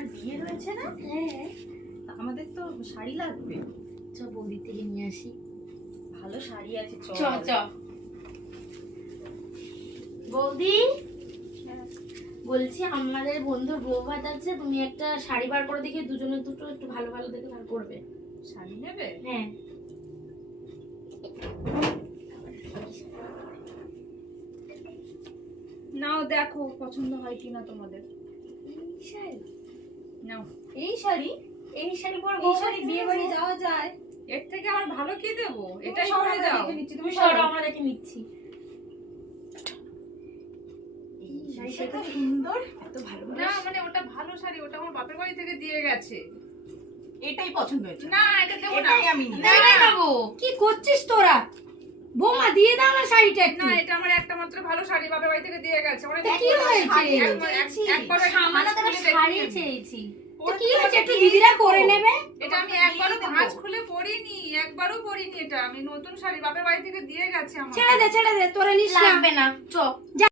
তোমার বিয়ে রয়েছে না? হ্যাঁ, আমাদের তো শাড়ি লাগবে। চ বৌদি থেকে নিয়ে আসি। ভালো শাড়ি আছে, চ চ বৌদি, বলছি আমাদের বন্ধুর বউ ভাত আছে, তুমি একটা শাড়ি বার করে দেখে দুজনে দুটো একটু ভালো ভালো দেখে বার করবে। শাড়ি নেবে? হ্যাঁ, নাও দেখো পছন্দ হয় কিনা তোমাদের। শাড়ি, নাও এই শাড়ি। এই শাড়ি পরে এই শাড়ি বিয়ে বাড়ি যাওয়া যায়, এর থেকে আমার ভালো কি দেবো? এটা সরে যাও, তুমি সরো, আমরা দেখে নিচ্ছি। শাড়িটা তো সুন্দর, এত ভালো না মানে ওটা ভালো শাড়ি, ওটা আমার বাপের বাড়ি থেকে দিয়ে গেছে। এটাই পছন্দ হয়েছে। না এটা দেবো না, এটাই আমি নিব। না না বাবু, কি করছিস তোরা? বৌমা দিয়ে দাও না শাড়িটা একটু। না এটা আমার একটা মাত্র ভালো শাড়ি বাপের বাড়ি থেকে দিয়ে গেছে। অনেক কি হয়েছে? একবার আমরা তো শাড়ি চেয়েছি। তো কি হয়েছে? একটু এটা দিদিরা করে নেবে। এটা আমি একবারও ভাঁজ খুলে পরিনি, একবারও পরিনি। এটা আমি নতুন শাড়ি বাপের বাড়ি থেকে দিয়ে গেছে আমার। ছেড়ে দে, তোরা নিস না। লাগবে না, চ।